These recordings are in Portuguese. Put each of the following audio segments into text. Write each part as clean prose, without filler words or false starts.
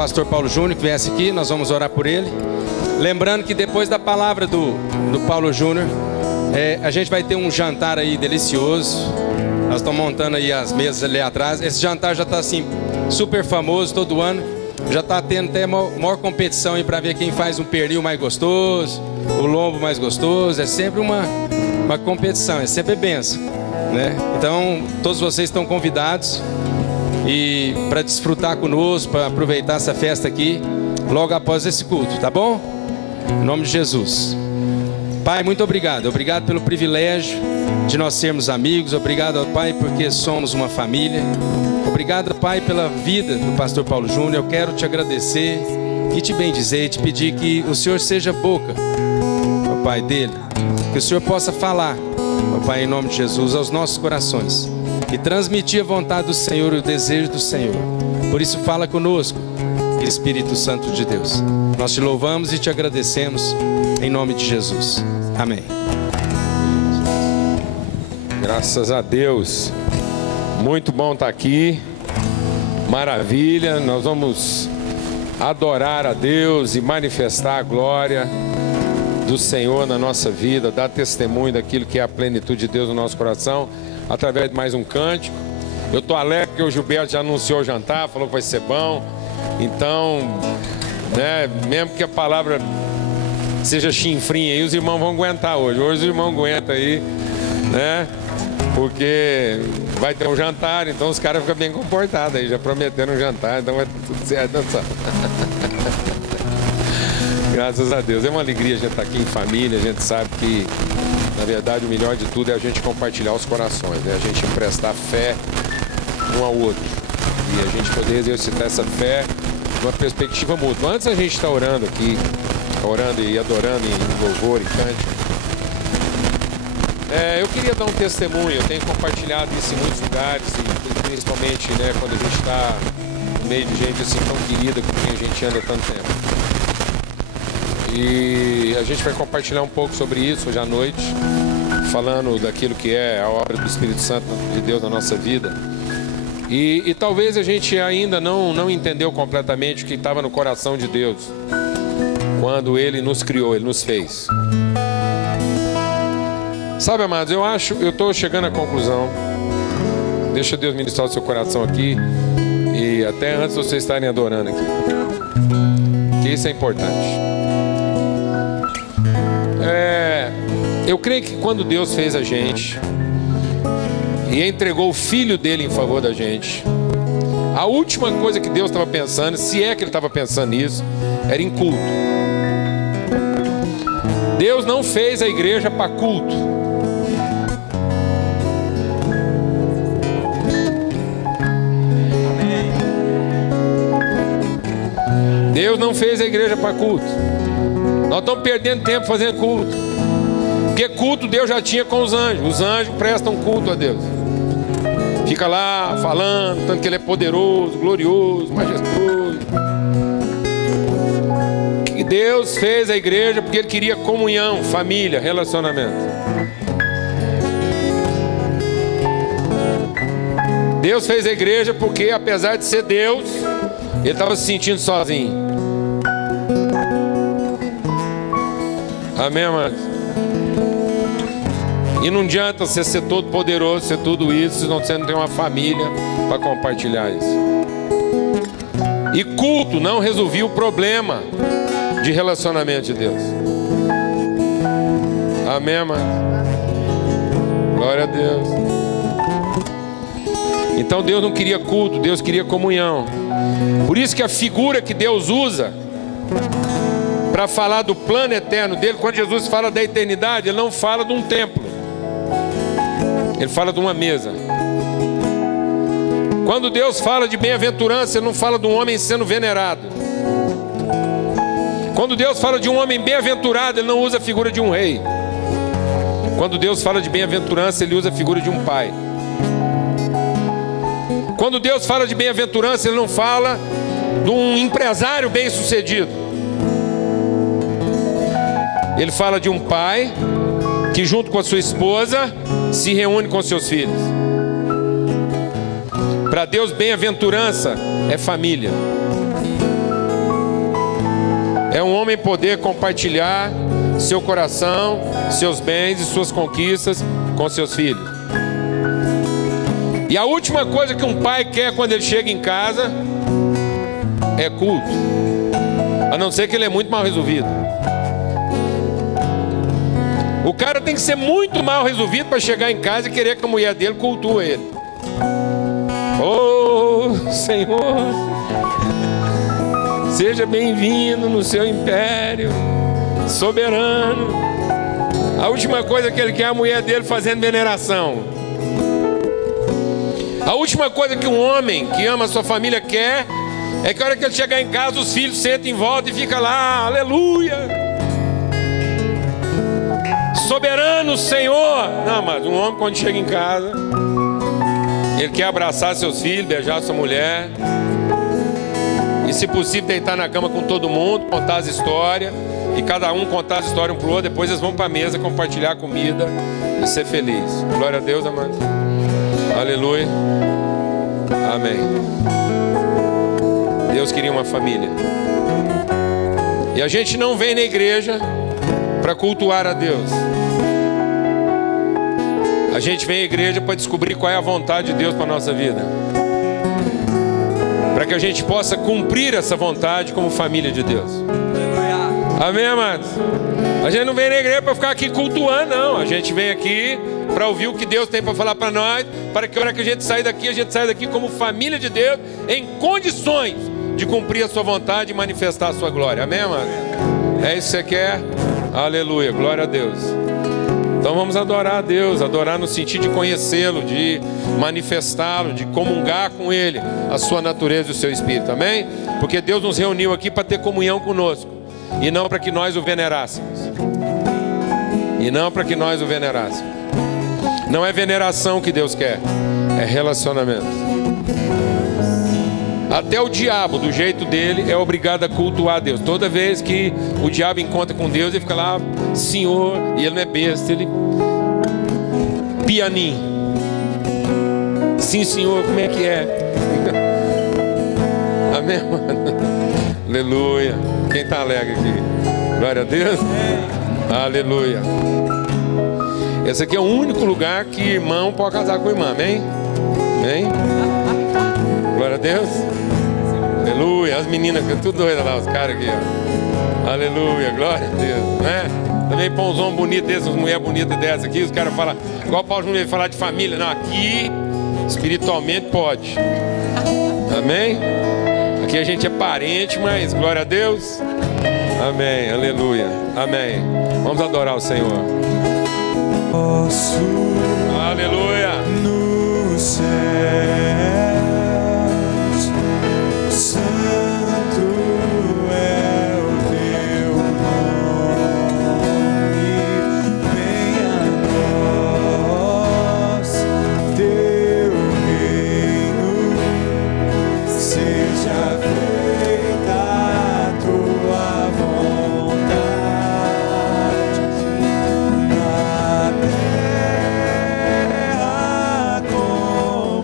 pastor Paulo Júnior que viesse aqui, nós vamos orar por ele. Lembrando que depois da palavra do Paulo Júnior, a gente vai ter um jantar aí delicioso. Nós estamos montando aí as mesas ali atrás. Esse jantar já está assim, super famoso todo ano. Já está tendo até maior competição aí para ver quem faz um pernil mais gostoso, o lombo mais gostoso. É sempre uma competição, é sempre bênção, né? Então, todos vocês estão convidados e para desfrutar conosco, para aproveitar essa festa aqui, logo após esse culto, tá bom? Em nome de Jesus. Pai, muito obrigado. Obrigado pelo privilégio de nós sermos amigos. Obrigado, Pai, porque somos uma família. Obrigado, Pai, pela vida do pastor Paulo Júnior. Eu quero te agradecer e te bendizer, e te pedir que o Senhor seja a boca, ó Pai, dele. Que o Senhor possa falar, ó Pai, em nome de Jesus, aos nossos corações e transmitir a vontade do Senhor e o desejo do Senhor. Por isso, fala conosco, Espírito Santo de Deus. Nós te louvamos e te agradecemos em nome de Jesus. Amém. Graças a Deus. Muito bom estar aqui. Maravilha. Nós vamos adorar a Deus e manifestar a glória do Senhor na nossa vida, dar testemunho daquilo que é a plenitude de Deus no nosso coração, através de mais um cântico. Eu estou alegre porque o Gilberto já anunciou o jantar, falou que vai ser bom. Então, né, mesmo que a palavra seja chinfrinha aí, os irmãos vão aguentar hoje. Hoje os irmãos aguentam aí, né? Porque vai ter um jantar, então os caras ficam bem comportados aí, já prometeram um jantar, então vai tudo certo. Graças a Deus. É uma alegria a gente estar aqui em família. A gente sabe que, na verdade, o melhor de tudo é a gente compartilhar os corações, né? A gente emprestar fé um ao outro e a gente poder exercitar essa fé numa perspectiva mútua. Antes a gente está orando aqui, orando e adorando em louvor e cântico, eu queria dar um testemunho. Eu tenho compartilhado isso em muitos lugares, e principalmente, né, quando a gente está no meio de gente assim tão querida com quem a gente anda há tanto tempo. E a gente vai compartilhar um pouco sobre isso hoje à noite, falando daquilo que é a obra do Espírito Santo de Deus na nossa vida. E talvez a gente ainda não entendeu completamente o que estava no coração de Deus quando Ele nos criou, Ele nos fez. Sabe, amados, eu estou chegando à conclusão. Deixa Deus ministrar o seu coração aqui, e até antes de vocês estarem adorando aqui, que isso é importante. Eu creio que quando Deus fez a gente e entregou o Filho dele em favor da gente, a última coisa que Deus estava pensando, se é que Ele estava pensando nisso, era em culto. Deus não fez a igreja para culto. Deus não fez a igreja para culto. Nós estamos perdendo tempo fazendo culto. Porque culto Deus já tinha com os anjos. Os anjos prestam culto a Deus. Fica lá falando, tanto que Ele é poderoso, glorioso, majestoso. E Deus fez a igreja porque Ele queria comunhão, família, relacionamento. Deus fez a igreja porque, apesar de ser Deus, Ele estava se sentindo sozinho. Amém, amados? E não adianta você ser todo poderoso, ser tudo isso, se você não tem uma família para compartilhar isso. E culto não resolvia o problema de relacionamento de Deus. Amém, amados? Glória a Deus. Então Deus não queria culto, Deus queria comunhão. Por isso que a figura que Deus usa para falar do plano eterno dele, quando Jesus fala da eternidade, Ele não fala de um templo, Ele fala de uma mesa. Quando Deus fala de bem-aventurança, Ele não fala de um homem sendo venerado. Quando Deus fala de um homem bem-aventurado, Ele não usa a figura de um rei. Quando Deus fala de bem-aventurança, Ele usa a figura de um pai. Quando Deus fala de bem-aventurança, Ele não fala de um empresário bem-sucedido. Ele fala de um pai que, junto com a sua esposa, se reúne com seus filhos. Para Deus, bem-aventurança é família. É um homem poder compartilhar seu coração, seus bens e suas conquistas com seus filhos. E a última coisa que um pai quer quando ele chega em casa é culto. A não ser que ele é muito mal resolvido. O cara tem que ser muito mal resolvido para chegar em casa e querer que a mulher dele cultue ele. Oh, Senhor, seja bem-vindo no seu império soberano. A última coisa que ele quer é a mulher dele fazendo veneração. A última coisa que um homem que ama a sua família quer é que a hora que ele chegar em casa, os filhos sentam em volta e ficam lá, aleluia, soberano Senhor. Não, mas um homem quando chega em casa, ele quer abraçar seus filhos, beijar sua mulher e, se possível, deitar na cama com todo mundo, contar as histórias, e cada um contar as histórias um para o outro. Depois eles vão para a mesa compartilhar a comida e ser feliz. Glória a Deus, amados. Aleluia. Amém. Deus queria uma família. E a gente não vem na igreja para cultuar a Deus. A gente vem à igreja para descobrir qual é a vontade de Deus para a nossa vida, para que a gente possa cumprir essa vontade como família de Deus. Amém, amados? A gente não vem na igreja para ficar aqui cultuando, não. A gente vem aqui para ouvir o que Deus tem para falar para nós, para que a hora que a gente sair daqui como família de Deus, em condições de cumprir a sua vontade e manifestar a sua glória. Amém, amados? É isso que você quer? Aleluia, glória a Deus. Então vamos adorar a Deus, adorar no sentido de conhecê-lo, de manifestá-lo, de comungar com Ele, a sua natureza e o seu espírito, amém? Porque Deus nos reuniu aqui para ter comunhão conosco, e não para que nós o venerássemos. E não para que nós o venerássemos. Não é veneração que Deus quer, é relacionamento. Até o diabo, do jeito dele, é obrigado a cultuar a Deus. Toda vez que o diabo encontra com Deus, ele fica lá, Senhor, e ele não é besta, ele pianinho. Sim, Senhor, como é que é? Amém, mano? Aleluia. Quem está alegre aqui? Glória a Deus. Aleluia. Esse aqui é o único lugar que irmão pode casar com irmã, amém? Amém? Glória a Deus. Aleluia. As meninas ficam tudo doidas lá, os caras aqui, ó. Aleluia, glória a Deus, né? Também põe uns homens bonitos desses, umas mulheres bonitas dessas aqui, os caras falam, igual o Paulo Júnior falar de família. Não, aqui espiritualmente pode. Amém? Aqui a gente é parente, mas glória a Deus. Amém, aleluia, amém. Vamos adorar o Senhor. Aleluia. No céu, santo é o teu nome, venha a nós teu reino, seja feita a tua vontade na terra como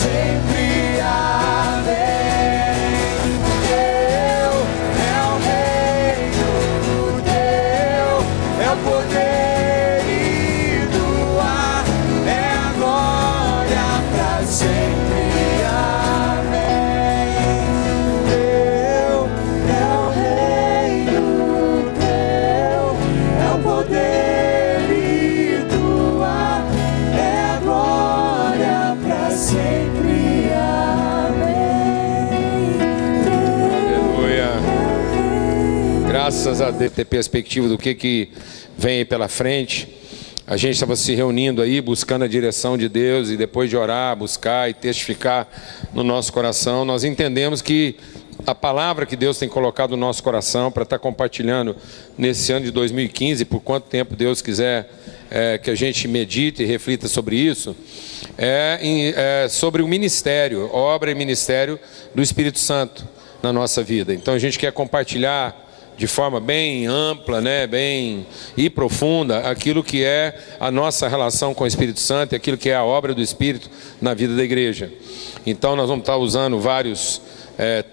sempre. Amém. Teu é o reino, teu é o poder e tua é a glória para sempre. Amém. Teu é o reino, teu é o poder e tua é a glória para sempre. Amém. Aleluia. Graças a Deus ter perspectiva do que vem aí pela frente. A gente estava se reunindo aí, buscando a direção de Deus, e depois de orar, buscar e testificar no nosso coração, nós entendemos que a palavra que Deus tem colocado no nosso coração para estar compartilhando nesse ano de 2015, por quanto tempo Deus quiser que a gente medite e reflita sobre isso, é sobre o ministério, obra e ministério do Espírito Santo na nossa vida. Então a gente quer compartilhar de forma bem ampla, bem e profunda, aquilo que é a nossa relação com o Espírito Santo e aquilo que é a obra do Espírito na vida da igreja. Então nós vamos estar usando vários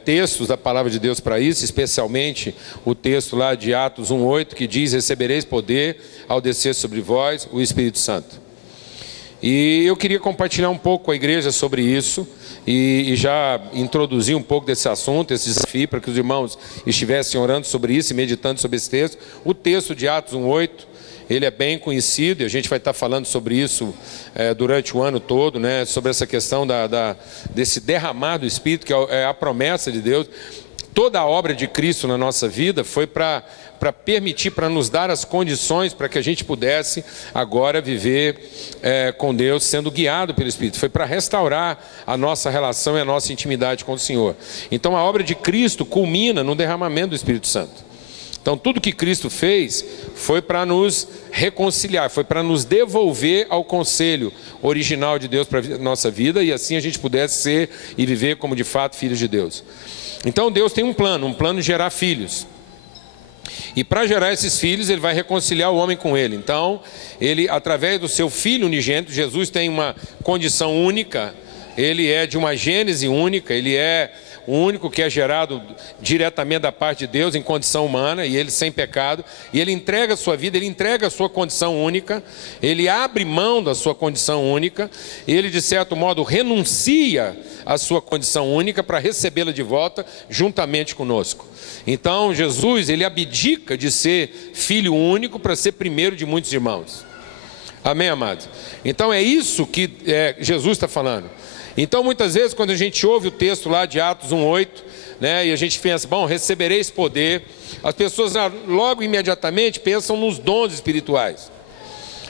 textos da palavra de Deus para isso, especialmente o texto lá de Atos 1:8, que diz: recebereis poder ao descer sobre vós o Espírito Santo. E eu queria compartilhar um pouco com a igreja sobre isso e já introduzir um pouco desse assunto, esse desafio, para que os irmãos estivessem orando sobre isso e meditando sobre esse texto. O texto de Atos 1:8, ele é bem conhecido e a gente vai estar falando sobre isso durante o ano todo, sobre essa questão desse derramar do Espírito, que é a promessa de Deus. Toda a obra de Cristo na nossa vida foi para permitir, para nos dar as condições para que a gente pudesse agora viver com Deus, sendo guiado pelo Espírito. Foi para restaurar a nossa relação e a nossa intimidade com o Senhor. Então a obra de Cristo culmina no derramamento do Espírito Santo. Então tudo que Cristo fez foi para nos reconciliar, foi para nos devolver ao conselho original de Deus para a nossa vida, e assim a gente pudesse ser e viver como de fato filhos de Deus. Então Deus tem um plano de gerar filhos. E para gerar esses filhos, Ele vai reconciliar o homem com Ele. Então, Ele, através do seu Filho unigênito, Jesus tem uma condição única, Ele é de uma gênese única, Ele é o único que é gerado diretamente da parte de Deus em condição humana, e Ele sem pecado, e Ele entrega a sua vida, Ele entrega a sua condição única, Ele abre mão da sua condição única, Ele de certo modo renuncia à sua condição única para recebê-la de volta juntamente conosco. Então Jesus, Ele abdica de ser filho único para ser primeiro de muitos irmãos. Amém, amados? Então é isso que Jesus está falando. Então muitas vezes quando a gente ouve o texto lá de Atos 1:8, e a gente pensa, bom, recebereis poder, as pessoas logo imediatamente pensam nos dons espirituais.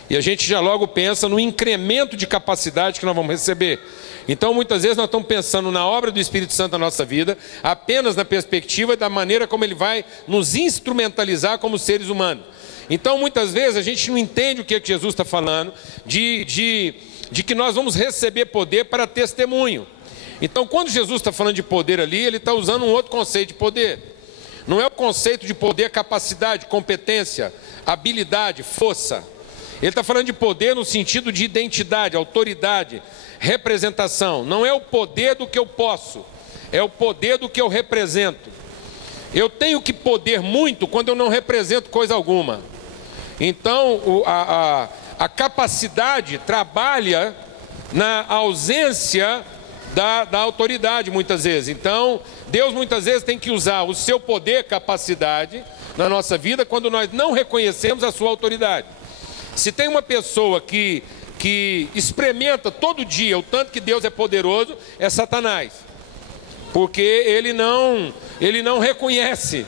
E a gente já logo pensa no incremento de capacidade que nós vamos receber. Então muitas vezes nós estamos pensando na obra do Espírito Santo na nossa vida, apenas na perspectiva da maneira como ele vai nos instrumentalizar como seres humanos. Então muitas vezes a gente não entende o que Jesus está falando, de que nós vamos receber poder para testemunho. Então quando Jesus está falando de poder ali, ele está usando um outro conceito de poder. Não é o conceito de poder, capacidade, competência, habilidade, força. Ele está falando de poder no sentido de identidade, autoridade, representação. Não é o poder do que eu posso, é o poder do que eu represento. Eu tenho que poder muito quando eu não represento coisa alguma. Então a capacidade trabalha na ausência da autoridade muitas vezes. Então Deus muitas vezes tem que usar o seu poder, capacidade na nossa vida quando nós não reconhecemos a sua autoridade. Se tem uma pessoa que experimenta todo dia o tanto que Deus é poderoso, é Satanás. Porque ele não reconhece,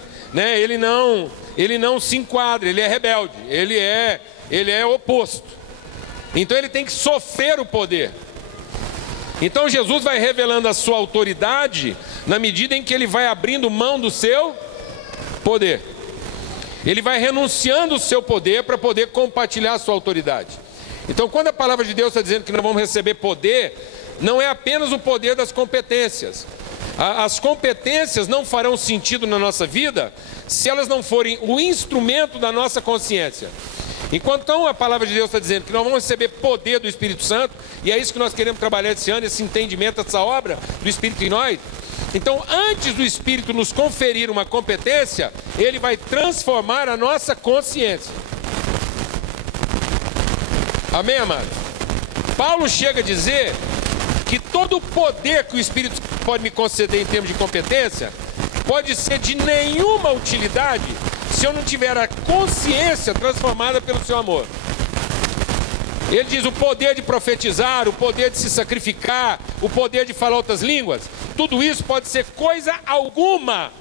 ele não se enquadra, ele é rebelde, ele é oposto. Então ele tem que sofrer o poder. Então Jesus vai revelando a sua autoridade na medida em que ele vai abrindo mão do seu poder. Ele vai renunciando o seu poder para poder compartilhar a sua autoridade. Então quando a palavra de Deus está dizendo que nós vamos receber poder, não é apenas o poder das competências. As competências não farão sentido na nossa vida se elas não forem o instrumento da nossa consciência. Enquanto então a palavra de Deus está dizendo que nós vamos receber poder do Espírito Santo, e é isso que nós queremos trabalhar esse ano, esse entendimento, essa obra do Espírito em nós. Então, antes do Espírito nos conferir uma competência, ele vai transformar a nossa consciência. Amém, amados? Paulo chega a dizer que todo o poder que o Espírito pode me conceder em termos de competência pode ser de nenhuma utilidade se eu não tiver a consciência transformada pelo seu amor. Ele diz o poder de profetizar, o poder de se sacrificar, o poder de falar outras línguas. Tudo isso pode ser coisa alguma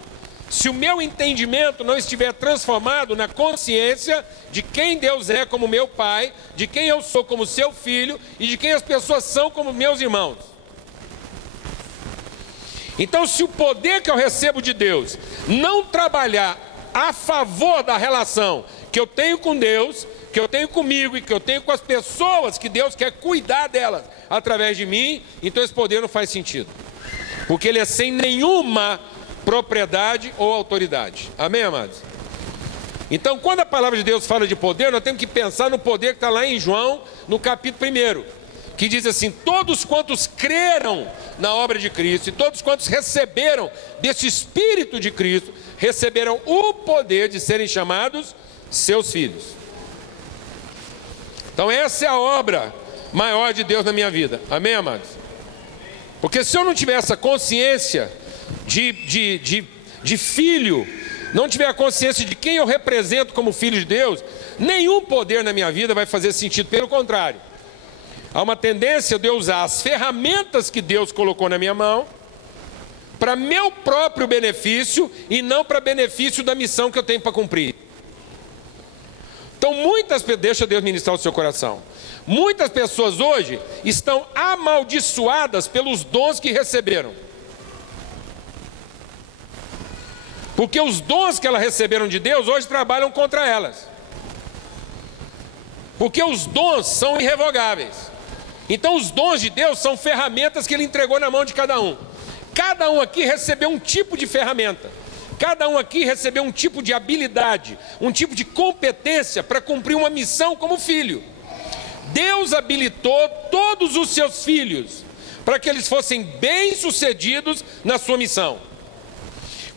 se o meu entendimento não estiver transformado na consciência de quem Deus é como meu Pai, de quem eu sou como seu filho e de quem as pessoas são como meus irmãos. Então, se o poder que eu recebo de Deus não trabalhar a favor da relação que eu tenho com Deus, que eu tenho comigo e que eu tenho com as pessoas que Deus quer cuidar delas através de mim, então esse poder não faz sentido, porque ele é sem nenhuma propriedade ou autoridade. Amém, amados? Então, quando a palavra de Deus fala de poder, nós temos que pensar no poder que está lá em João, no capítulo 1, que diz assim: todos quantos creram na obra de Cristo e todos quantos receberam desse Espírito de Cristo, receberam o poder de serem chamados seus filhos. Então essa é a obra maior de Deus na minha vida. Amém, amados? Porque se eu não tiver essa consciência de filho, não tiver a consciência de quem eu represento como filho de Deus, nenhum poder na minha vida vai fazer sentido. Pelo contrário, há uma tendência de eu usar as ferramentas que Deus colocou na minha mão para meu próprio benefício e não para benefício da missão que eu tenho para cumprir. Então deixa Deus ministrar o seu coração. Muitas pessoas hoje estão amaldiçoadas pelos dons que receberam. Porque os dons que elas receberam de Deus hoje trabalham contra elas. Porque os dons são irrevogáveis. Então os dons de Deus são ferramentas que Ele entregou na mão de cada um. Cada um aqui recebeu um tipo de ferramenta. Cada um aqui recebeu um tipo de habilidade, um tipo de competência para cumprir uma missão como filho. Deus habilitou todos os seus filhos para que eles fossem bem-sucedidos na sua missão.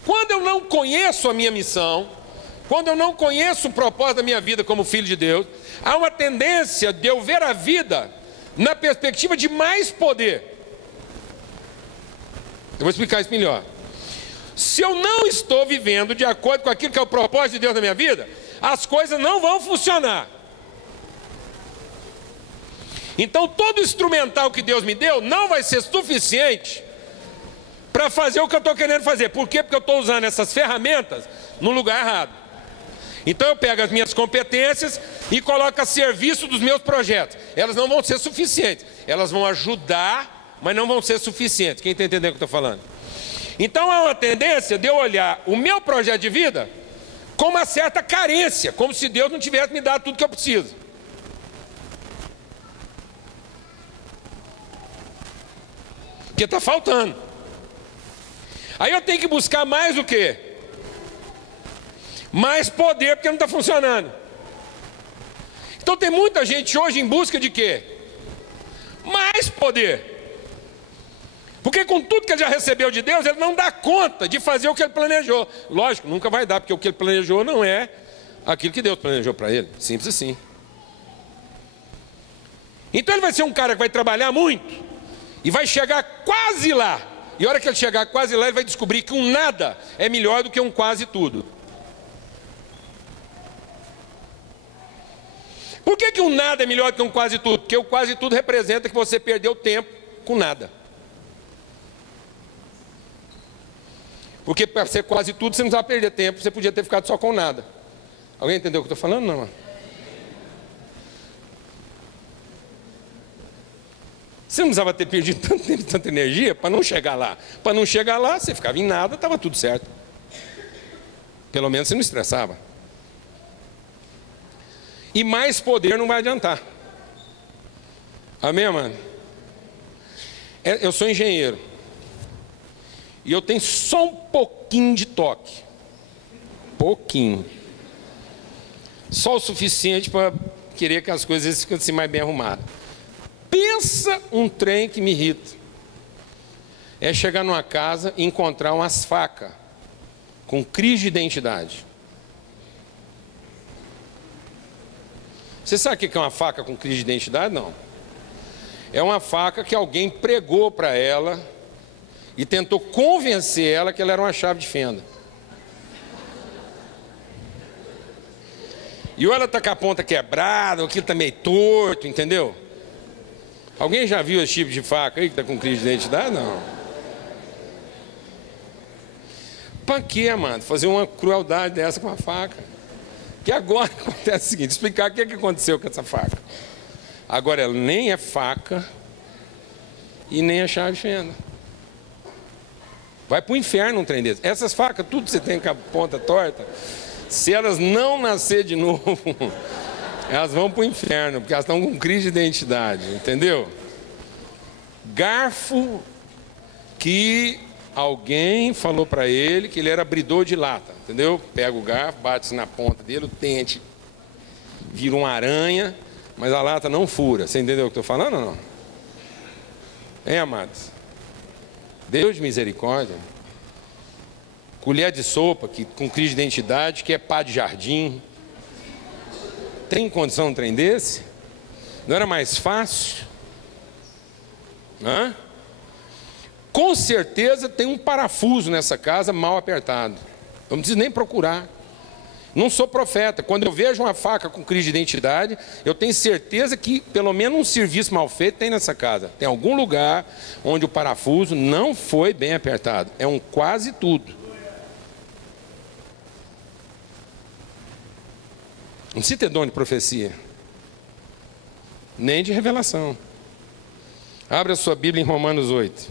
Quando eu não conheço a minha missão, quando eu não conheço o propósito da minha vida como filho de Deus, há uma tendência de eu ver a vida na perspectiva de mais poder. Eu vou explicar isso melhor. Se eu não estou vivendo de acordo com aquilo que é o propósito de Deus na minha vida, as coisas não vão funcionar. Então todo instrumental que Deus me deu não vai ser suficiente para fazer o que eu estou querendo fazer. Por quê? Porque eu estou usando essas ferramentas no lugar errado. Então eu pego as minhas competências e coloco a serviço dos meus projetos. Elas não vão ser suficientes. Elas vão ajudar, mas não vão ser suficientes. Quem está entendendo o que eu estou falando? Então há uma tendência de eu olhar o meu projeto de vida com uma certa carência, como se Deus não tivesse me dado tudo que eu preciso. Porque está faltando. Aí eu tenho que buscar mais o quê? Mais poder, porque não está funcionando. Então tem muita gente hoje em busca de quê? Mais poder. Porque com tudo que ele já recebeu de Deus, ele não dá conta de fazer o que ele planejou. Lógico, nunca vai dar, porque o que ele planejou não é aquilo que Deus planejou para ele. Simples assim. Então ele vai ser um cara que vai trabalhar muito e vai chegar quase lá. E a hora que ele chegar quase lá, ele vai descobrir que um nada é melhor do que um quase tudo. Por que um nada é melhor do que um quase tudo? Porque o quase tudo representa que você perdeu tempo com nada. Porque para ser quase tudo, você não precisava perder tempo, você podia ter ficado só com nada. Alguém entendeu o que eu estou falando? Não. Você não precisava ter perdido tanto tempo, tanta energia para não chegar lá. Para não chegar lá, você ficava em nada, estava tudo certo. Pelo menos você não estressava. E mais poder não vai adiantar. Amém, mano? Eu sou engenheiro. E eu tenho só um pouquinho de toque. Pouquinho. Só o suficiente para querer que as coisas fiquem mais bem arrumadas. Pensa um trem que me irrita. É chegar numa casa e encontrar umas facas com crise de identidade. Você sabe o que é uma faca com crise de identidade? Não. É uma faca que alguém pregou para ela e tentou convencer ela que ela era uma chave de fenda. E ou ela está com a ponta quebrada, ou aquilo está meio torto, entendeu? Alguém já viu esse tipo de faca aí que está com crise de identidade? Não. Para quê, mano? Fazer uma crueldade dessa com a faca? Que agora acontece o seguinte, explicar o que aconteceu com essa faca. Agora ela nem é faca e nem é chave de fenda. Vai para o inferno um trem desse. Essas facas, tudo que você tem com a ponta torta, se elas não nascer de novo, elas vão para o inferno, porque elas estão com crise de identidade, entendeu? Garfo que alguém falou para ele que ele era abridor de lata, entendeu? Pega o garfo, bate na ponta dele, o dente vira uma aranha, mas a lata não fura. Você entendeu o que eu estou falando ou não? Hein, amados? Deus de misericórdia. Colher de sopa que, com crise de identidade, que é pá de jardim. Tem condição de um trem desse? Não era mais fácil? Hã? Com certeza tem um parafuso nessa casa mal apertado. Eu não preciso nem procurar. Não sou profeta. Quando eu vejo uma faca com crise de identidade, eu tenho certeza que pelo menos um serviço mal feito tem nessa casa. Tem algum lugar onde o parafuso não foi bem apertado. É um quase tudo. Não precisa ter dom de profecia, nem de revelação. Abra a sua Bíblia em Romanos 8.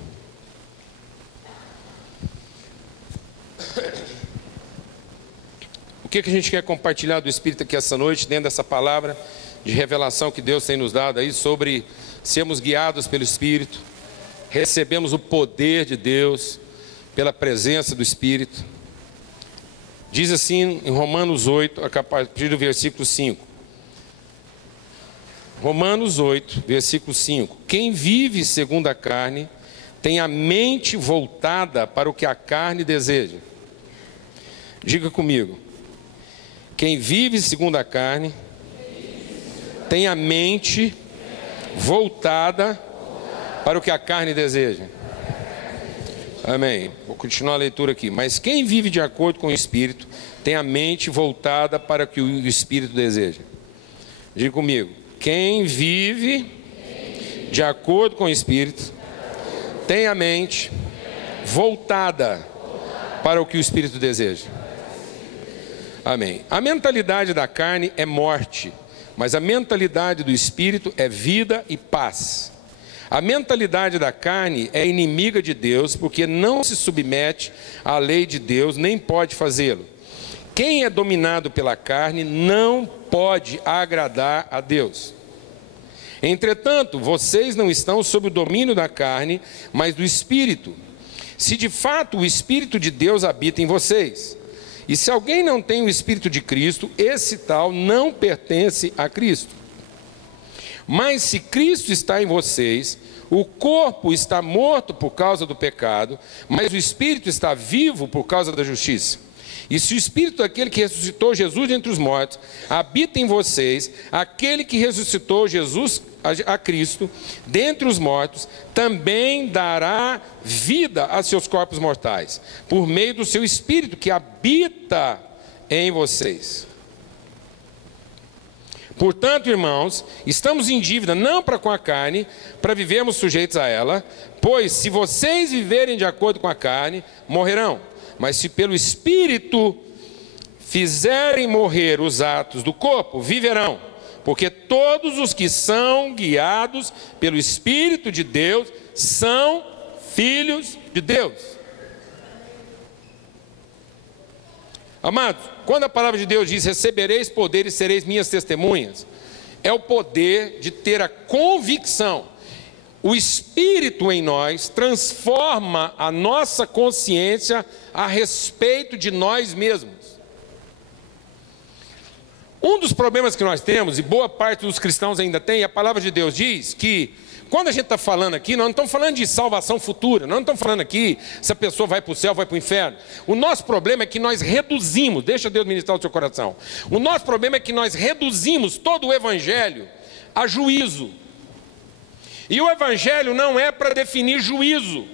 O que a gente quer compartilhar do Espírito aqui essa noite, dentro dessa palavra de revelação que Deus tem nos dado aí, sobre sermos guiados pelo Espírito, recebemos o poder de Deus pela presença do Espírito. Diz assim em Romanos 8, a partir do versículo 5. Romanos 8, versículo 5. Quem vive segundo a carne tem a mente voltada para o que a carne deseja. Diga comigo. Quem vive segundo a carne tem a mente voltada para o que a carne deseja. Amém. Vou continuar a leitura aqui. Mas quem vive de acordo com o Espírito tem a mente voltada para o que o Espírito deseja. Diga comigo. Quem vive de acordo com o Espírito tem a mente voltada para o que o Espírito deseja. Amém. A mentalidade da carne é morte, mas a mentalidade do Espírito é vida e paz. A mentalidade da carne é inimiga de Deus, porque não se submete à lei de Deus, nem pode fazê-lo. Quem é dominado pela carne não pode agradar a Deus. Entretanto, vocês não estão sob o domínio da carne, mas do Espírito. Se de fato o Espírito de Deus habita em vocês. E se alguém não tem o Espírito de Cristo, esse tal não pertence a Cristo. Mas se Cristo está em vocês, o corpo está morto por causa do pecado, mas o Espírito está vivo por causa da justiça. E se o Espírito daquele que ressuscitou Jesus dentre os mortos habita em vocês, aquele que ressuscitou Jesus a Cristo dentre os mortos, também dará vida a seus corpos mortais, por meio do seu Espírito que habita em vocês. Portanto, irmãos, estamos em dívida não para com a carne, para vivermos sujeitos a ela, pois se vocês viverem de acordo com a carne, morrerão. Mas se pelo Espírito fizerem morrer os atos do corpo, viverão. Porque todos os que são guiados pelo Espírito de Deus são filhos de Deus. Amados, quando a palavra de Deus diz, recebereis poder e sereis minhas testemunhas, é o poder de ter a convicção. O Espírito em nós transforma a nossa consciência a respeito de nós mesmos. Um dos problemas que nós temos, e boa parte dos cristãos ainda tem, a palavra de Deus diz que, quando a gente está falando aqui, nós não estamos falando de salvação futura, nós não estamos falando aqui se a pessoa vai para o céu, vai para o inferno. O nosso problema é que nós reduzimos, deixa Deus ministrar o seu coração, o nosso problema é que nós reduzimos todo o evangelho a juízo. E o evangelho não é para definir juízo,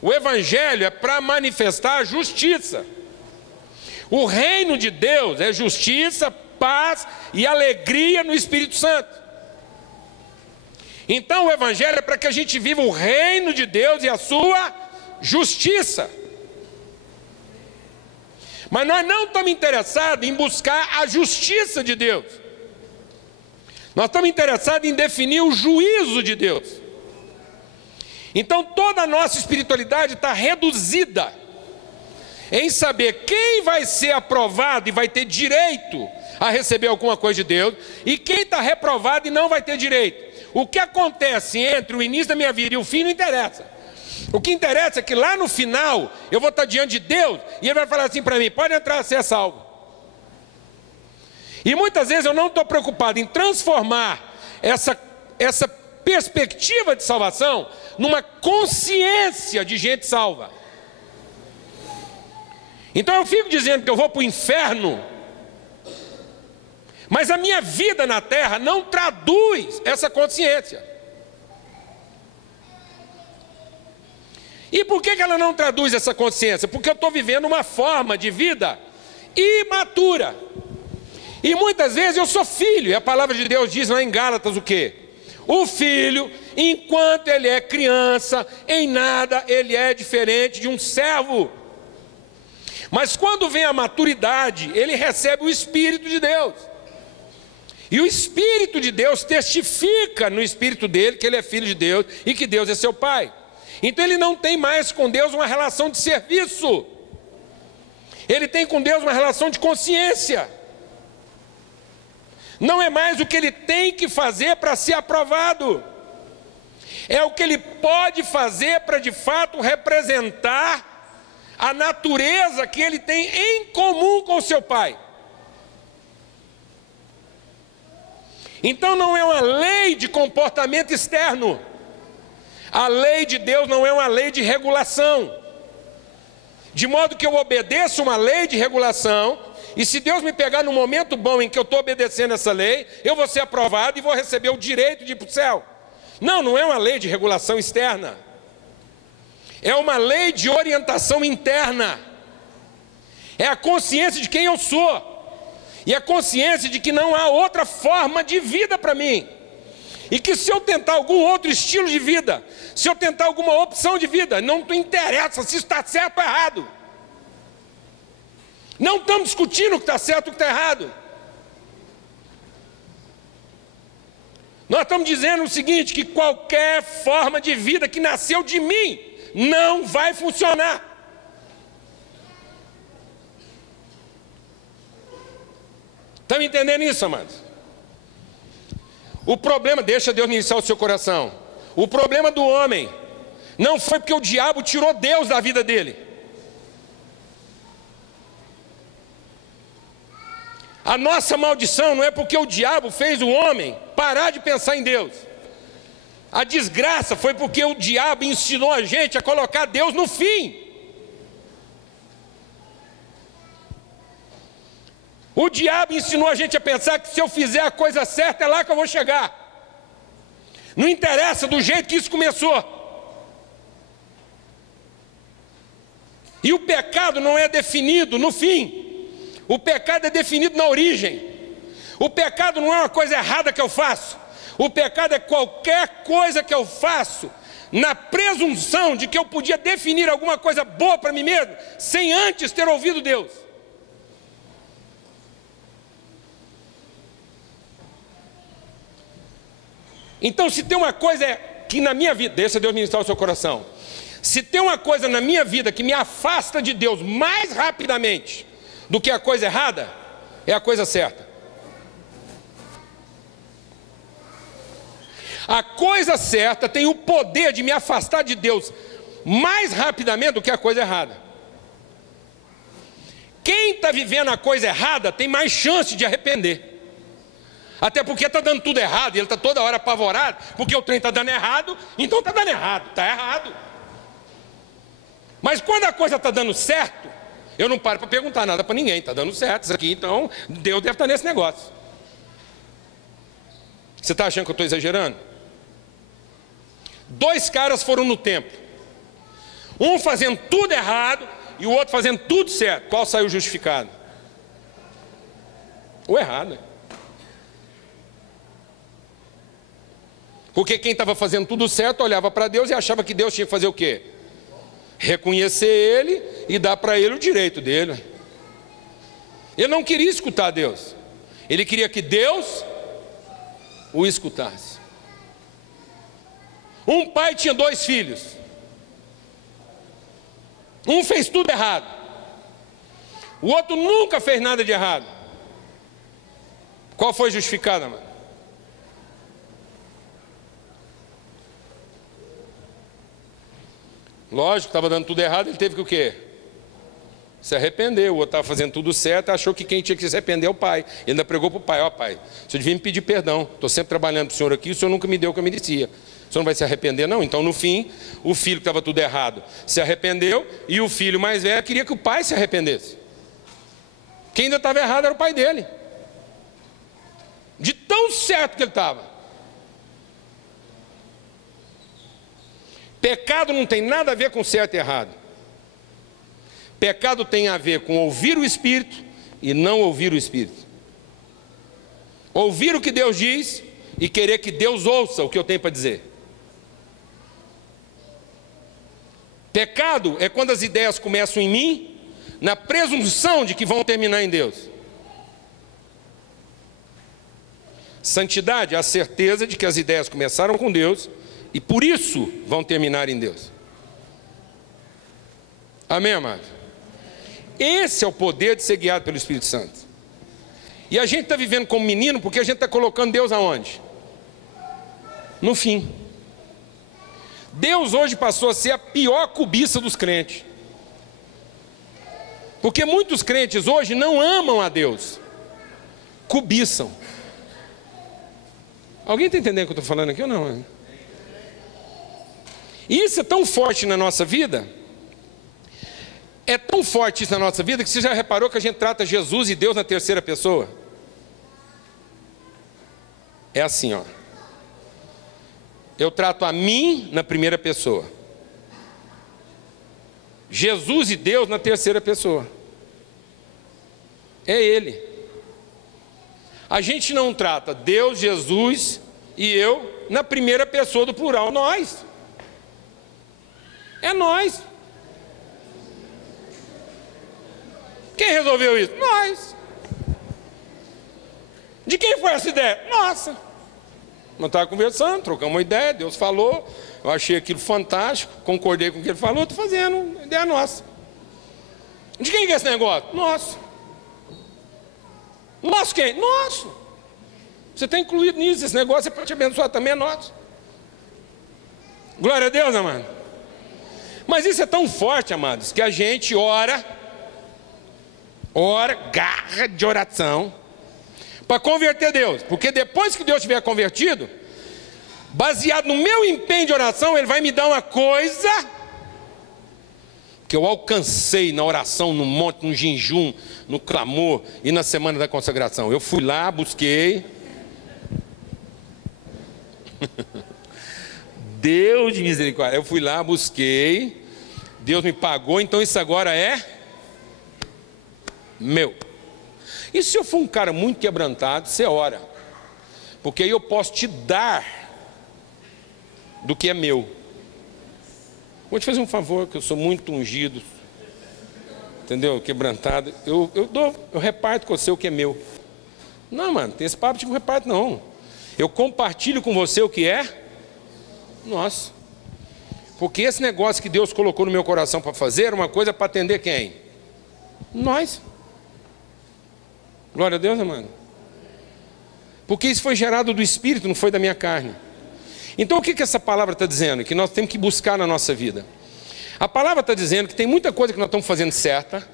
o evangelho é para manifestar a justiça. O reino de Deus é justiça, paz e alegria no Espírito Santo. Então o evangelho é para que a gente viva o reino de Deus e a sua justiça. Mas nós não estamos interessados em buscar a justiça de Deus. Nós estamos interessados em definir o juízo de Deus. Então toda a nossa espiritualidade está reduzida em saber quem vai ser aprovado e vai ter direito a receber alguma coisa de Deus, e quem está reprovado e não vai ter direito. O que acontece entre o início da minha vida e o fim não interessa. O que interessa é que lá no final eu vou estar diante de Deus e Ele vai falar assim para mim: pode entrar, você é salvo. E muitas vezes eu não estou preocupado em transformar essa perspectiva de salvação numa consciência de gente salva. Então eu fico dizendo que eu vou para o inferno, mas a minha vida na terra não traduz essa consciência. E por que ela não traduz essa consciência? Porque eu estou vivendo uma forma de vida imatura. E muitas vezes eu sou filho, e a palavra de Deus diz lá em Gálatas o quê? O filho, enquanto ele é criança, em nada ele é diferente de um servo. Mas quando vem a maturidade, ele recebe o Espírito de Deus. E o Espírito de Deus testifica no Espírito dele que ele é filho de Deus e que Deus é seu Pai. Então ele não tem mais com Deus uma relação de serviço. Ele tem com Deus uma relação de consciência. Não é mais o que ele tem que fazer para ser aprovado. É o que ele pode fazer para de fato representar a natureza que ele tem em comum com seu Pai. Então não é uma lei de comportamento externo. A lei de Deus não é uma lei de regulação. De modo que eu obedeço uma lei de regulação, e se Deus me pegar no momento bom em que eu estou obedecendo essa lei, eu vou ser aprovado e vou receber o direito de ir para o céu. Não, não é uma lei de regulação externa. É uma lei de orientação interna. É a consciência de quem eu sou. E a consciência de que não há outra forma de vida para mim. E que se eu tentar algum outro estilo de vida, se eu tentar alguma opção de vida, não interessa se está certo ou errado. Não estamos discutindo o que está certo e o que está errado. Nós estamos dizendo o seguinte, que qualquer forma de vida que nasceu de mim não vai funcionar. Estão entendendo isso, amados? O problema, deixa Deus iniciar o seu coração. O problema do homem não foi porque o diabo tirou Deus da vida dele. A nossa maldição não é porque o diabo fez o homem parar de pensar em Deus. A desgraça foi porque o diabo ensinou a gente a colocar Deus no fim. O diabo ensinou a gente a pensar que se eu fizer a coisa certa é lá que eu vou chegar. Não interessa do jeito que isso começou. E o pecado não é definido no fim. O pecado é definido na origem. O pecado não é uma coisa errada que eu faço. O pecado é qualquer coisa que eu faço na presunção de que eu podia definir alguma coisa boa para mim mesmo, sem antes ter ouvido Deus. Então, se tem uma coisa que na minha vida, deixa Deus ministrar o seu coração. Se tem uma coisa na minha vida que me afasta de Deus mais rapidamente do que a coisa errada, é a coisa certa. A coisa certa tem o poder de me afastar de Deus mais rapidamente do que a coisa errada. Quem está vivendo a coisa errada tem mais chance de arrepender. Até porque está dando tudo errado, e ele está toda hora apavorado, porque o trem está dando errado, então está dando errado, está errado. Mas quando a coisa está dando certo, eu não paro para perguntar nada para ninguém, está dando certo isso aqui, então Deus deve estar nesse negócio. Você está achando que eu estou exagerando? 2 caras foram no templo, um fazendo tudo errado e o outro fazendo tudo certo. Qual saiu justificado? O errado, né? Porque quem estava fazendo tudo certo olhava para Deus e achava que Deus tinha que fazer o quê? Reconhecer ele e dar para ele o direito dele. Ele não queria escutar Deus, ele queria que Deus o escutasse. Um pai tinha 2 filhos, um fez tudo errado, o outro nunca fez nada de errado. Qual foi justificado, mano? Lógico, estava dando tudo errado, ele teve que o quê? Se arrepender. O outro estava fazendo tudo certo, achou que quem tinha que se arrepender é o pai. Ele ainda pregou para o pai: ó pai, o senhor devia me pedir perdão, estou sempre trabalhando para o senhor aqui, o senhor nunca me deu o que eu merecia. O senhor não vai se arrepender não? Então no fim, o filho que estava tudo errado se arrependeu, e o filho mais velho queria que o pai se arrependesse. Quem ainda estava errado era o pai dele, de tão certo que ele estava. Pecado não tem nada a ver com certo e errado. Pecado tem a ver com ouvir o Espírito e não ouvir o Espírito. Ouvir o que Deus diz e querer que Deus ouça o que eu tenho para dizer. Pecado é quando as ideias começam em mim, na presunção de que vão terminar em Deus. Santidade é a certeza de que as ideias começaram com Deus e por isso vão terminar em Deus. Amém, amado? Esse é o poder de ser guiado pelo Espírito Santo. E a gente está vivendo como menino porque a gente está colocando Deus aonde? No fim. Deus hoje passou a ser a pior cobiça dos crentes. Porque muitos crentes hoje não amam a Deus, cobiçam. Alguém está entendendo o que eu estou falando aqui ou não? E isso é tão forte na nossa vida, é tão forte isso na nossa vida, que você já reparou que a gente trata Jesus e Deus na terceira pessoa? É assim, ó. Eu trato a mim na primeira pessoa, Jesus e Deus na terceira pessoa. É Ele. A gente não trata Deus, Jesus e eu na primeira pessoa do plural, nós. É nós. Quem resolveu isso? Nós. De quem foi essa ideia? Nossa. Nós estávamos conversando, trocamos uma ideia, Deus falou, eu achei aquilo fantástico, concordei com o que Ele falou, estou fazendo, ideia nossa. De quem é esse negócio? Nosso. Nosso quem? Nosso. Você está incluído nisso, esse negócio é para te abençoar também, é nosso. Glória a Deus, amado. Mas isso é tão forte, amados, que a gente ora, garra de oração, para converter Deus. Porque depois que Deus tiver convertido, baseado no meu empenho de oração, Ele vai me dar uma coisa que eu alcancei na oração, no monte, no jejum, no clamor e na semana da consagração. Eu fui lá, busquei. Deus de misericórdia. Eu fui lá, busquei. Deus me pagou, então isso agora é meu. E se eu for um cara muito quebrantado, você ora. Porque aí eu posso te dar do que é meu. Vou te fazer um favor, que eu sou muito ungido, entendeu? Quebrantado. Eu reparto com você o que é meu. Não, mano, tem esse papo de que eu reparto, não. Eu compartilho com você o que é nosso. Porque esse negócio que Deus colocou no meu coração para fazer era uma coisa para atender quem? Nós. Glória a Deus, amado. Porque isso foi gerado do Espírito, não foi da minha carne. Então o que essa palavra está dizendo? Que nós temos que buscar na nossa vida. A palavra está dizendo que tem muita coisa que nós estamos fazendo certa,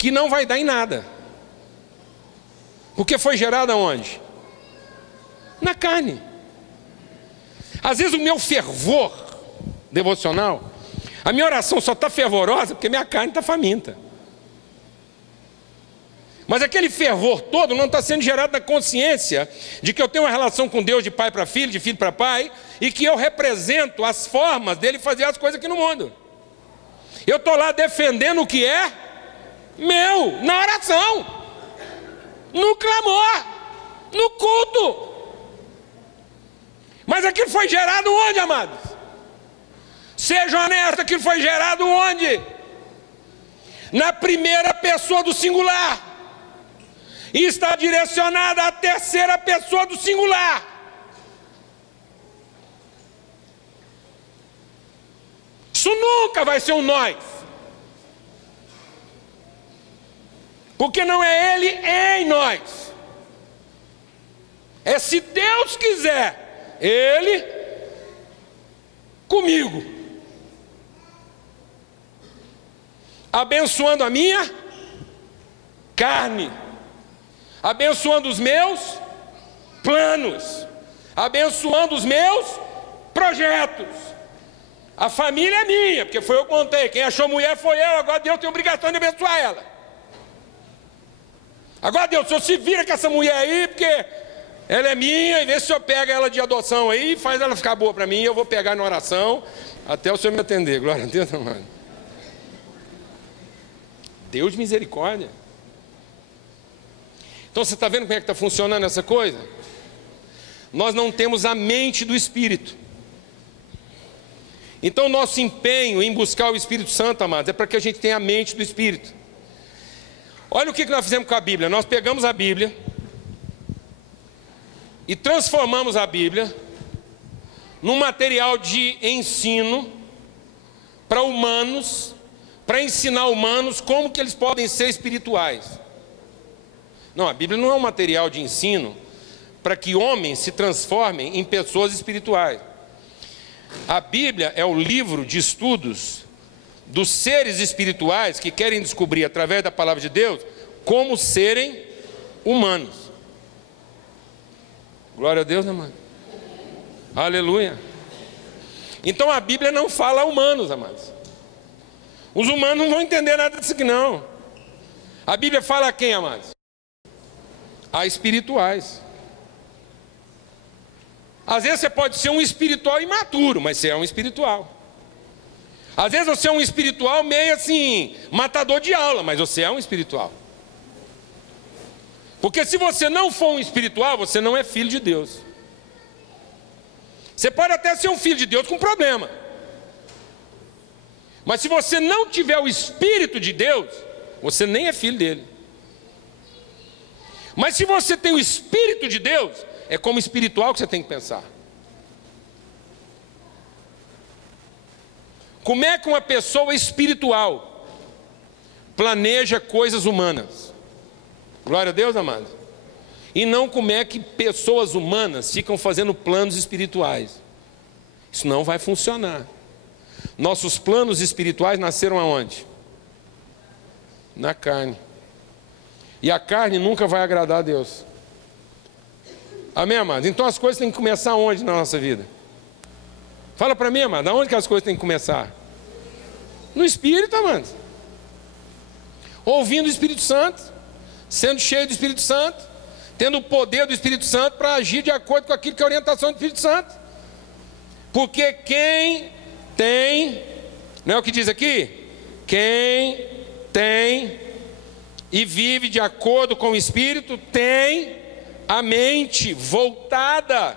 que não vai dar em nada. Porque foi gerada onde? Na carne. Às vezes o meu fervor devocional, a minha oração só está fervorosa porque minha carne está faminta. Mas aquele fervor todo não está sendo gerado na consciência de que eu tenho uma relação com Deus de pai para filho, de filho para pai, e que eu represento as formas dele fazer as coisas aqui no mundo. Eu estou lá defendendo o que é meu, na oração, no clamor, no culto. Mas aquilo foi gerado onde, amados? Seja honesto, aquilo foi gerado onde? Na primeira pessoa do singular. E está direcionada à terceira pessoa do singular. Isso nunca vai ser um nós. Porque não é ele em nós. É se Deus quiser, ele comigo. Abençoando a minha carne. Abençoando os meus planos, abençoando os meus projetos. A família é minha, porque foi eu que contei. Quem achou mulher foi eu, agora Deus tem obrigação de abençoar ela. Agora Deus, o senhor se vira com essa mulher aí, porque ela é minha, e vê se o senhor pega ela de adoção aí, e faz ela ficar boa para mim, eu vou pegar na oração, até o senhor me atender. Glória a Deus, amado. Deus de misericórdia. Então você está vendo como é que está funcionando essa coisa? Nós não temos a mente do Espírito. Então o nosso empenho em buscar o Espírito Santo, amados, é para que a gente tenha a mente do Espírito. Olha o que nós fizemos com a Bíblia. Nós pegamos a Bíblia e transformamos a Bíblia num material de ensino para humanos, para ensinar humanos como que eles podem ser espirituais. Não, a Bíblia não é um material de ensino para que homens se transformem em pessoas espirituais. A Bíblia é o livro de estudos dos seres espirituais que querem descobrir, através da palavra de Deus, como serem humanos. Glória a Deus, amado. Aleluia. Então a Bíblia não fala a humanos, amados. Os humanos não vão entender nada disso aqui, não. A Bíblia fala a quem, amados? A espirituais. Às vezes você pode ser um espiritual imaturo, mas você é um espiritual. Às vezes você é um espiritual meio assim, matador de aula, mas você é um espiritual. Porque se você não for um espiritual, você não é filho de Deus. Você pode até ser um filho de Deus com problema. Mas se você não tiver o Espírito de Deus, você nem é filho dele. Mas se você tem o Espírito de Deus, é como espiritual que você tem que pensar. Como é que uma pessoa espiritual planeja coisas humanas? Glória a Deus, amado. E não como é que pessoas humanas ficam fazendo planos espirituais. Isso não vai funcionar. Nossos planos espirituais nasceram aonde? Na carne. E a carne nunca vai agradar a Deus. Amém, amados? Então as coisas têm que começar onde na nossa vida? Fala para mim, amado, aonde que as coisas têm que começar? No Espírito, amados. Ouvindo o Espírito Santo, sendo cheio do Espírito Santo, tendo o poder do Espírito Santo para agir de acordo com aquilo que é a orientação do Espírito Santo. Porque quem tem, não é o que diz aqui? Quem tem e vive de acordo com o Espírito, tem a mente voltada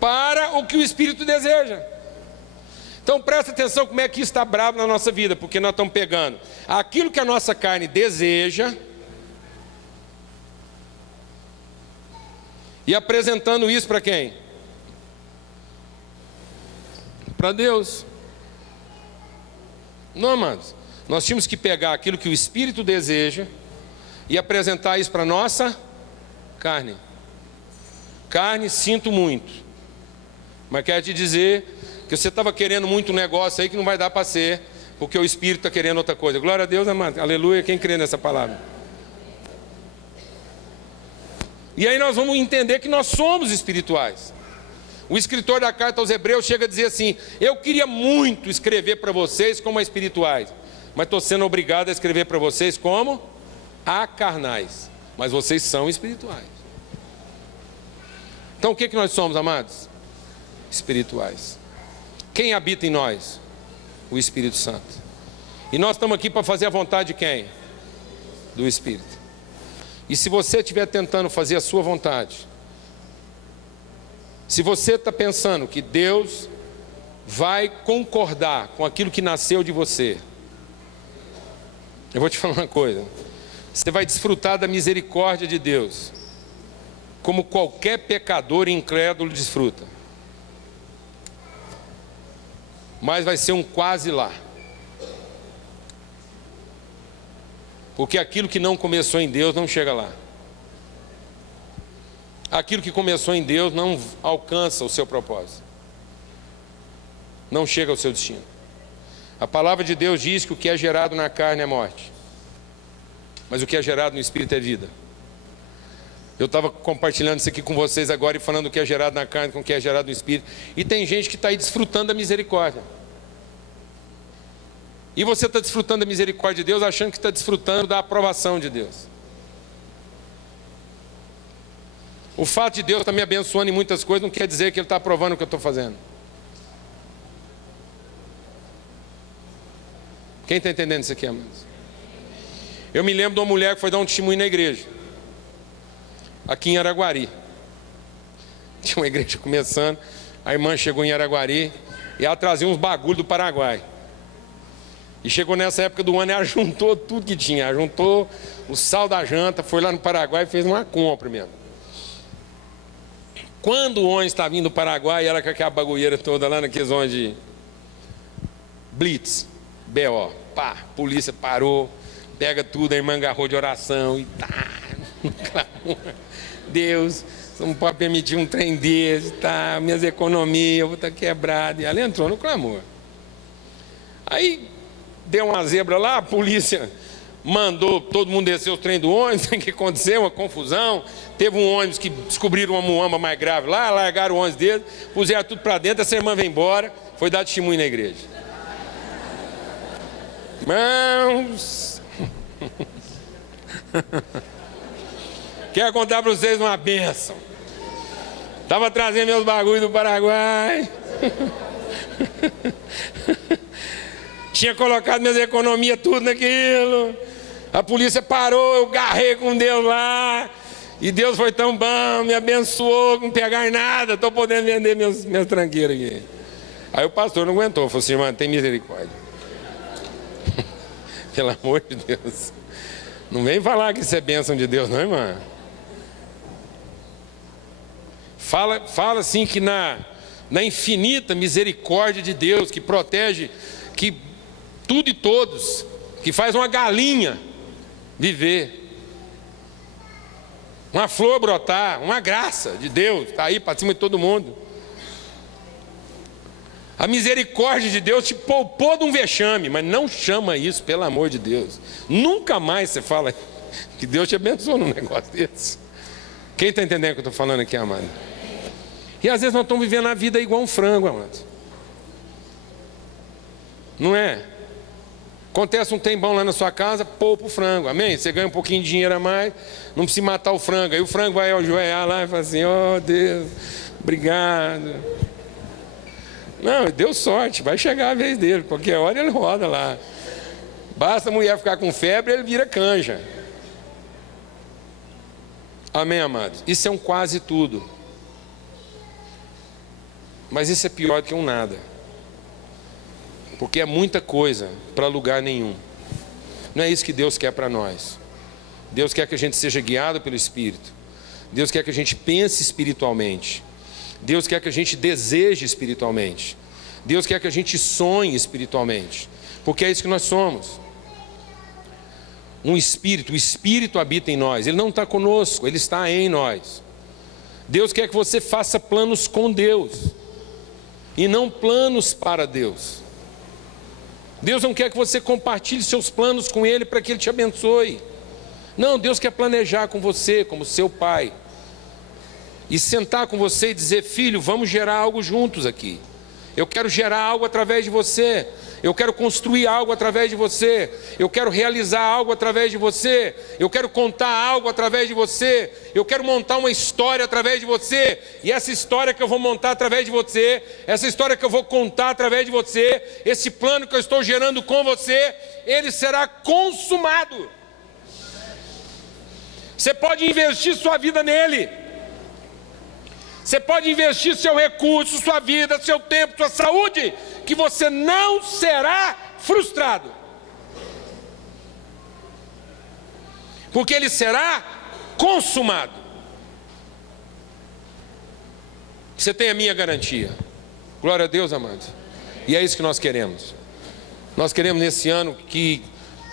para o que o Espírito deseja. Então presta atenção como é que isso está bravo na nossa vida, porque nós estamos pegando aquilo que a nossa carne deseja e apresentando isso para quem? Para Deus. Não, amados, nós tínhamos que pegar aquilo que o Espírito deseja e apresentar isso para a nossa carne. Carne, sinto muito, mas quero te dizer que você estava querendo muito um negócio aí que não vai dar para ser, porque o Espírito está querendo outra coisa. Glória a Deus, amado. Aleluia, quem crê nessa palavra? E aí nós vamos entender que nós somos espirituais. O escritor da carta aos Hebreus chega a dizer assim: eu queria muito escrever para vocês como espirituais, mas estou sendo obrigado a escrever para vocês como carnais. Mas vocês são espirituais. Então o que nós somos, amados? Espirituais. Quem habita em nós? O Espírito Santo. E nós estamos aqui para fazer a vontade de quem? Do Espírito. E se você estiver tentando fazer a sua vontade, se você está pensando que Deus vai concordar com aquilo que nasceu de você, eu vou te falar uma coisa: você vai desfrutar da misericórdia de Deus, como qualquer pecador incrédulo desfruta. Mas vai ser um quase lá. Porque aquilo que não começou em Deus não chega lá. Aquilo que começou em Deus não alcança o seu propósito. Não chega ao seu destino. A palavra de Deus diz que o que é gerado na carne é morte, mas o que é gerado no Espírito é vida. Eu estava compartilhando isso aqui com vocês agora e falando o que é gerado na carne com o que é gerado no Espírito. E tem gente que está aí desfrutando da misericórdia. E você está desfrutando da misericórdia de Deus achando que está desfrutando da aprovação de Deus. O fato de Deus estar me abençoando em muitas coisas não quer dizer que Ele está aprovando o que eu estou fazendo. Quem está entendendo isso aqui, amados? Eu me lembro de uma mulher que foi dar um testemunho na igreja, aqui em Araguari. Tinha uma igreja começando, a irmã chegou em Araguari e ela trazia uns bagulhos do Paraguai. E chegou nessa época do ano e ela juntou tudo que tinha. Ela juntou o sal da janta, foi lá no Paraguai e fez uma compra mesmo. Quando o ônibus está vindo do Paraguai, ela com aquela bagulheira toda lá naqueles ônibus de blitz, B.O. Pá, polícia parou, pega tudo, a irmã agarrou de oração e tá, Deus, você não pode permitir um trem desse, tá, minhas economias, eu vou estar quebrado. E ela entrou no clamor. Aí deu uma zebra lá, a polícia mandou todo mundo descer os trem do ônibus. O que aconteceu? Uma confusão. Teve um ônibus que descobriram uma muamba mais grave lá, largaram o ônibus dele, puseram tudo para dentro, essa irmã veio embora, foi dar testemunho na igreja. Irmãos, quero contar para vocês uma bênção. Estava trazendo meus bagulhos do Paraguai. Tinha colocado minhas economias tudo naquilo. A polícia parou, eu garrei com Deus lá. E Deus foi tão bom, me abençoou, não pegar nada. Estou podendo vender minhas tranqueiras aqui. Aí o pastor não aguentou, falou assim: irmã, tem misericórdia. Pelo amor de Deus. Não vem falar que isso é bênção de Deus, não, irmã. Fala assim que na infinita misericórdia de Deus, que protege, que tudo e todos, que faz uma galinha viver, uma flor brotar, uma graça de Deus, está aí para cima de todo mundo. A misericórdia de Deus te poupou de um vexame, mas não chama isso, pelo amor de Deus. Nunca mais você fala que Deus te abençoou num negócio desse. Quem está entendendo o que eu estou falando aqui, amado? E às vezes nós estamos vivendo a vida igual um frango, amado. Não é? Acontece um tempão lá na sua casa, poupa o frango, amém? Você ganha um pouquinho de dinheiro a mais, não precisa matar o frango. Aí o frango vai ajoelhar lá e fala assim: oh Deus, obrigado. Não, deu sorte, vai chegar a vez dele, qualquer hora ele roda lá. Basta a mulher ficar com febre, ele vira canja. Amém, amados? Isso é um quase tudo. Mas isso é pior do que um nada. Porque é muita coisa para lugar nenhum. Não é isso que Deus quer para nós. Deus quer que a gente seja guiado pelo Espírito. Deus quer que a gente pense espiritualmente. Deus quer que a gente deseje espiritualmente. Deus quer que a gente sonhe espiritualmente. Porque é isso que nós somos. Um espírito, o Espírito habita em nós. Ele não está conosco, Ele está em nós. Deus quer que você faça planos com Deus e não planos para Deus. Deus não quer que você compartilhe seus planos com Ele para que Ele te abençoe. Não, Deus quer planejar com você, como seu pai. E sentar com você e dizer: filho, vamos gerar algo juntos aqui. Eu quero gerar algo através de você. Eu quero construir algo através de você. Eu quero realizar algo através de você. Eu quero contar algo através de você. Eu quero montar uma história através de você. E essa história que eu vou montar através de você, essa história que eu vou contar através de você, esse plano que eu estou gerando com você, ele será consumado. Você pode investir sua vida nele. Você pode investir seu recurso, sua vida, seu tempo, sua saúde, que você não será frustrado. Porque ele será consumado. Você tem a minha garantia. Glória a Deus, amados. E é isso que nós queremos. Nós queremos nesse ano que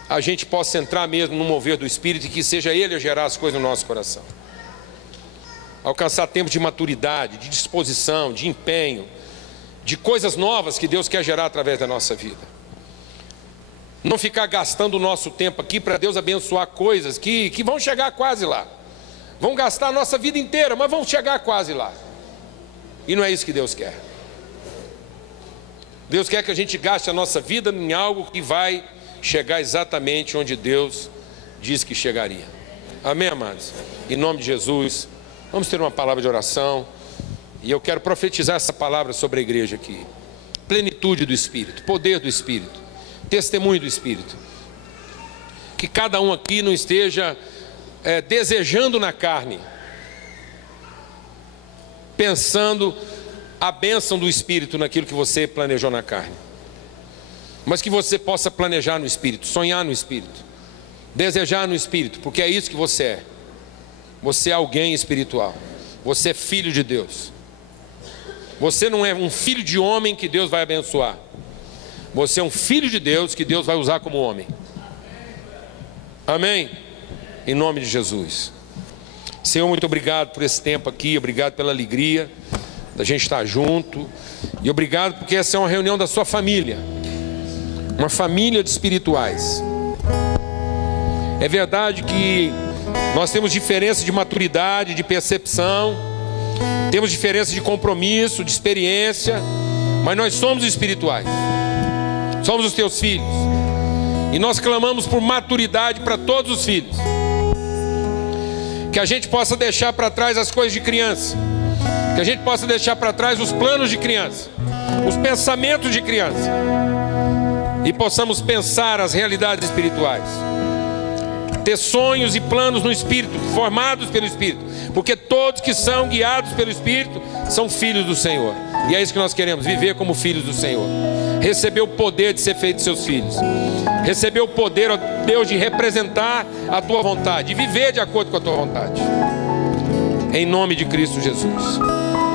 a gente possa entrar mesmo no mover do Espírito e que seja Ele a gerar as coisas no nosso coração. Alcançar tempo de maturidade, de disposição, de empenho, de coisas novas que Deus quer gerar através da nossa vida. Não ficar gastando o nosso tempo aqui para Deus abençoar coisas que vão chegar quase lá. Vão gastar a nossa vida inteira, mas vão chegar quase lá. E não é isso que Deus quer. Deus quer que a gente gaste a nossa vida em algo que vai chegar exatamente onde Deus diz que chegaria. Amém, amados? Em nome de Jesus, vamos ter uma palavra de oração. E eu quero profetizar essa palavra sobre a igreja aqui. Plenitude do Espírito, poder do Espírito, testemunho do Espírito. Que cada um aqui não esteja desejando na carne, pensando a bênção do Espírito naquilo que você planejou na carne. Mas que você possa planejar no Espírito, sonhar no Espírito, desejar no Espírito, porque é isso que você é. Você é alguém espiritual. Você é filho de Deus. Você não é um filho de homem que Deus vai abençoar. Você é um filho de Deus que Deus vai usar como homem. Amém? Em nome de Jesus. Senhor, muito obrigado por esse tempo aqui. Obrigado pela alegria da gente estar junto. E obrigado porque essa é uma reunião da sua família. Uma família de espirituais. É verdade que nós temos diferença de maturidade, de percepção, temos diferença de compromisso, de experiência, mas nós somos espirituais. Somos os teus filhos. E nós clamamos por maturidade para todos os filhos. Que a gente possa deixar para trás as coisas de criança. Que a gente possa deixar para trás os planos de criança, os pensamentos de criança. E possamos pensar as realidades espirituais. Ter sonhos e planos no Espírito, formados pelo Espírito. Porque todos que são guiados pelo Espírito são filhos do Senhor. E é isso que nós queremos, viver como filhos do Senhor. Receber o poder de ser feito seus filhos. Receber o poder, ó Deus, de representar a tua vontade. De viver de acordo com a tua vontade. Em nome de Cristo Jesus.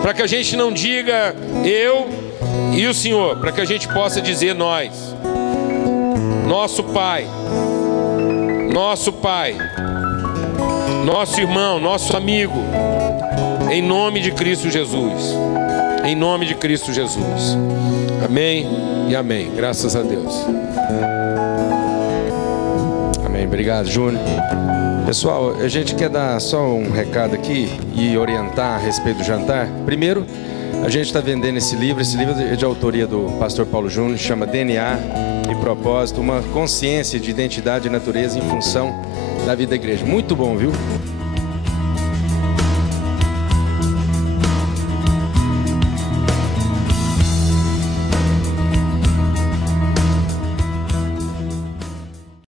Para que a gente não diga eu e o Senhor. Para que a gente possa dizer nós. Nosso Pai. Nosso Pai, nosso irmão, nosso amigo, em nome de Cristo Jesus, em nome de Cristo Jesus, amém e amém, graças a Deus. Amém, obrigado, Júnior. Pessoal, a gente quer dar só um recado aqui e orientar a respeito do jantar. Primeiro, a gente está vendendo esse livro é de autoria do pastor Paulo Júnior, chama DNA e Propósito, uma consciência de identidade e natureza em função da vida da igreja. Muito bom, viu?